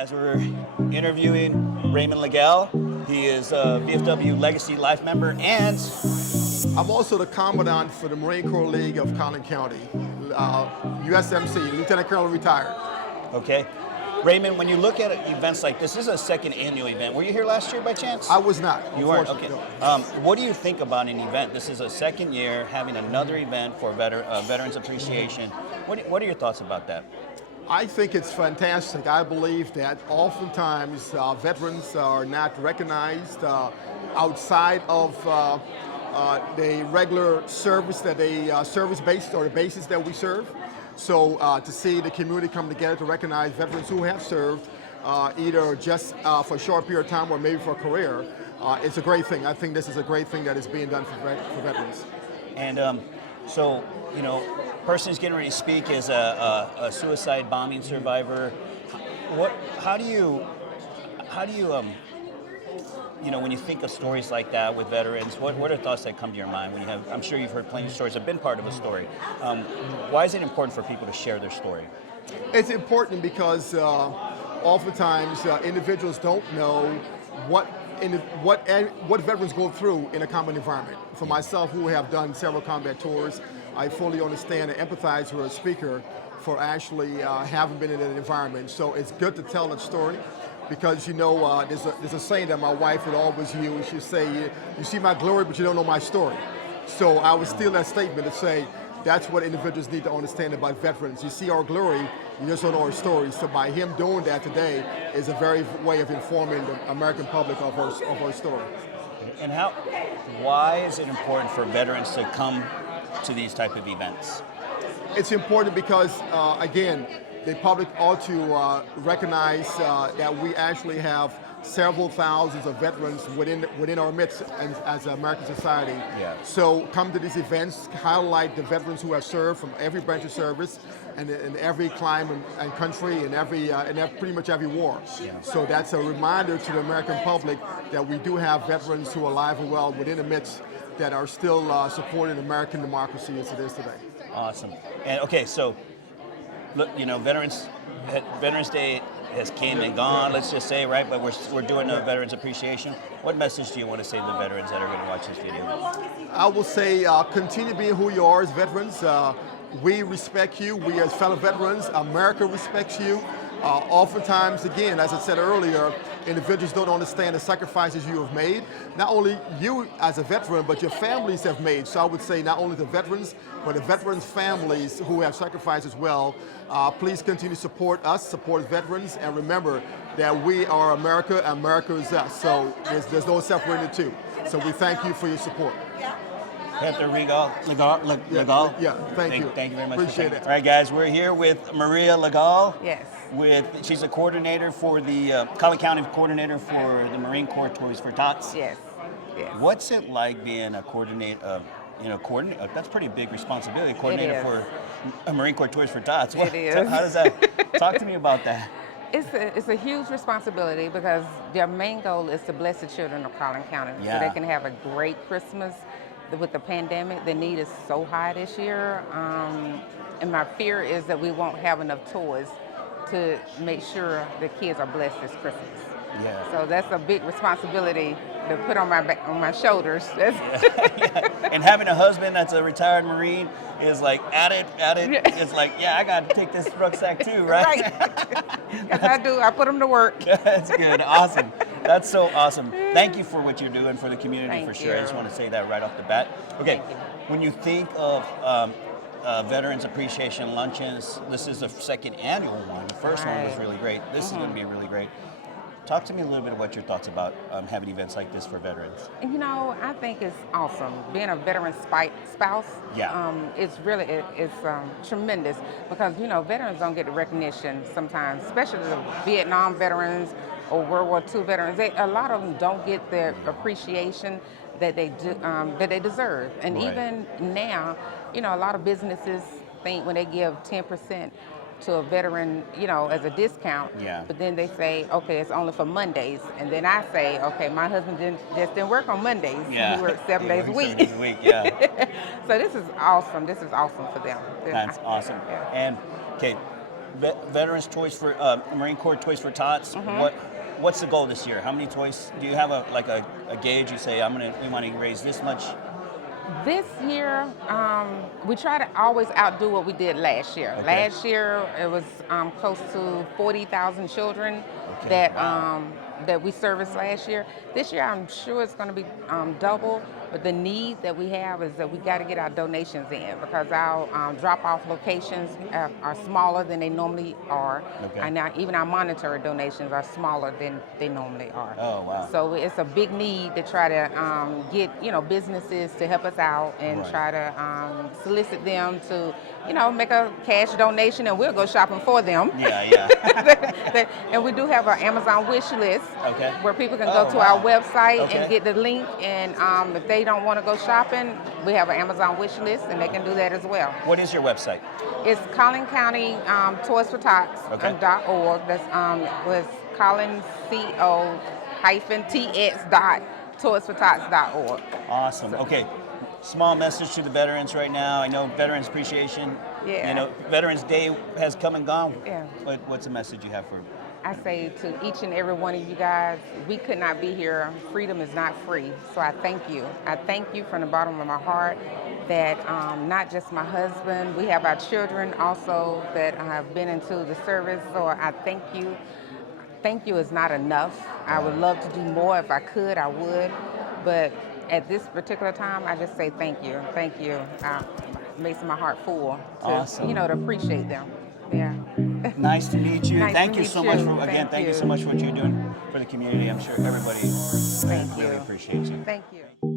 as we're interviewing Raymond LeGall. He is a VFW Legacy Life member, and I'm also the Commandant for the Marine Corps League of Collin County, USMC, Lieutenant Colonel retired. okay. Raymond, when you look at events like this is a second annual event. Were you here last year by chance? I was not. You weren't? Okay. No. What do you think about an event? This is a second year having another event for Veterans Appreciation. What are your thoughts about that? I think it's fantastic. I believe that oftentimes veterans are not recognized outside of the regular service that they service-based or the bases that we serve. So to see the community come together to recognize veterans who have served either just for a short period of time or maybe for a career, it's a great thing. I think this is a great thing that is being done for veterans. And so, you know, person who's getting ready to speak is a suicide bombing survivor. How do you you know, when you think of stories like that with veterans, what are thoughts that come to your mind when you have? I'm sure you've heard plenty of stories. I've been part of a story. Why is it important for people to share their story? It's important because oftentimes individuals don't know what veterans go through in a combat environment. For myself, who have done several combat tours, I fully understand and empathize with a speaker for actually having been in an environment. So it's good to tell that story. Because you know, there's a saying that my wife would always use. She'd say, "You see my glory, but you don't know my story." So I would steal that statement to say that's what individuals need to understand about veterans. You see our glory, you just don't know our story. So by him doing that today is a very way of informing the American public of our story. And why is it important for veterans to come to these type of events? It's important because, again, the public ought to recognize that we actually have several thousands of veterans within our midst as an American society. Yeah. So come to these events, highlight the veterans who have served from every branch of service and in every climate and country and pretty much every war. Yeah. So that's a reminder to the American public that we do have veterans who are alive and well within the midst that are still supporting American democracy as it is today. Awesome. And okay, so look, you know, Veterans Day has came and gone, let's just say, right? But we're doing a Veterans Appreciation. What message do you want to say to the veterans that are going to watch this video? I will say continue being who you are as veterans. We respect you. We as fellow veterans, America respects you. Oftentimes, again, as I said earlier, individuals don't understand the sacrifices you have made. Not only you as a veteran, but your families have made. So I would say not only the veterans, but the veterans' families who have sacrificed as well. Please continue to support us, support veterans, and remember that we are America, America is us. So there's no separating the two. So we thank you for your support. Captain LeGall. Yeah, thank you. Thank you very much. Appreciate it. All right, guys, we're here with Maria LeGall. Yes. She's a coordinator for the Collin County coordinator for the Marine Corps Toys for Tots. Yes. Yes. What's it like being a coordinator? That's pretty big responsibility. Coordinator for a Marine Corps Toys for Tots. It is. How does that? Talk to me about that. It's a huge responsibility because their main goal is to bless the children of Collin County so they can have a great Christmas. With the pandemic, the need is so high this year, and my fear is that we won't have enough toys to make sure the kids are blessed this Christmas. Yeah. So that's a big responsibility to put on my shoulders. And having a husband that's a retired Marine is like at it. It's like, yeah, I got to take this rucksack too, right? Yes, I do. I put them to work. That's good. Awesome. That's so awesome. Thank you for what you're doing for the community. Thank for sure. you. I just want to say that right off the bat. Okay. Thank you. When you think of Veterans Appreciation Luncheons, this is the second annual one. The first one was really great. This is going to be really great. Talk to me a little bit about your thoughts about having events like this for veterans. You know, I think it's awesome. Being a veteran spouse, it's really tremendous because, you know, veterans don't get the recognition sometimes, especially the Vietnam veterans or World War II veterans. A lot of them don't get the appreciation that they deserve. And even now, you know, a lot of businesses think when they give 10% to a veteran, you know, as a discount. Yeah. But then they say, okay, it's only for Mondays. And then I say, okay, my husband didn't work on Mondays. Yeah. He worked 7 days a week. 7 days a week, yeah. So this is awesome. This is awesome for them. That's awesome. Yeah. And, okay, Veterans Toys for Marine Corps Toys for Tots. What's the goal this year? How many toys do you have? A gauge? You say we want to raise this much. This year, we try to always outdo what we did last year. Okay. Last year, it was close to 40,000 children Okay. that we serviced last year. This year, I'm sure it's going to be double, but the need that we have is that we got to get our donations in because our drop-off locations are smaller than they normally are. Okay. And even our monetary donations are smaller than they normally are. Oh, wow. So it's a big need to try to get businesses to help us out and Right. try to solicit them to make a cash donation and we'll go shopping for them. Yeah. And we do have an Amazon wish list Okay. where people can Oh, go to wow. our website Okay. and get the link. And if they don't want to go shopping, we have an Amazon wish list and they can do that as well. What is your website? It's Collin County Toys for Tots Okay. .org. That's was Collin co-tx.toysfortots.org. Awesome. Okay. Small message to the veterans right now. I know Veterans Appreciation. Yeah. Veterans Day has come and gone. Yeah. What's the message you have for? I say to each and every one of you guys, we could not be here. Freedom is not free. So I thank you. I thank you from the bottom of my heart that not just my husband, we have our children also that have been into the service. So I thank you. Thank you is not enough. I would love to do more. If I could, I would. But at this particular time, I just say thank you. Thank you. It makes my heart full to, Awesome. to appreciate them. Yeah. Nice to meet you. Nice Thank to you meet so much you. for thank you so much for what you're doing for the community. I'm sure everybody Thank really you. appreciates you. Thank you.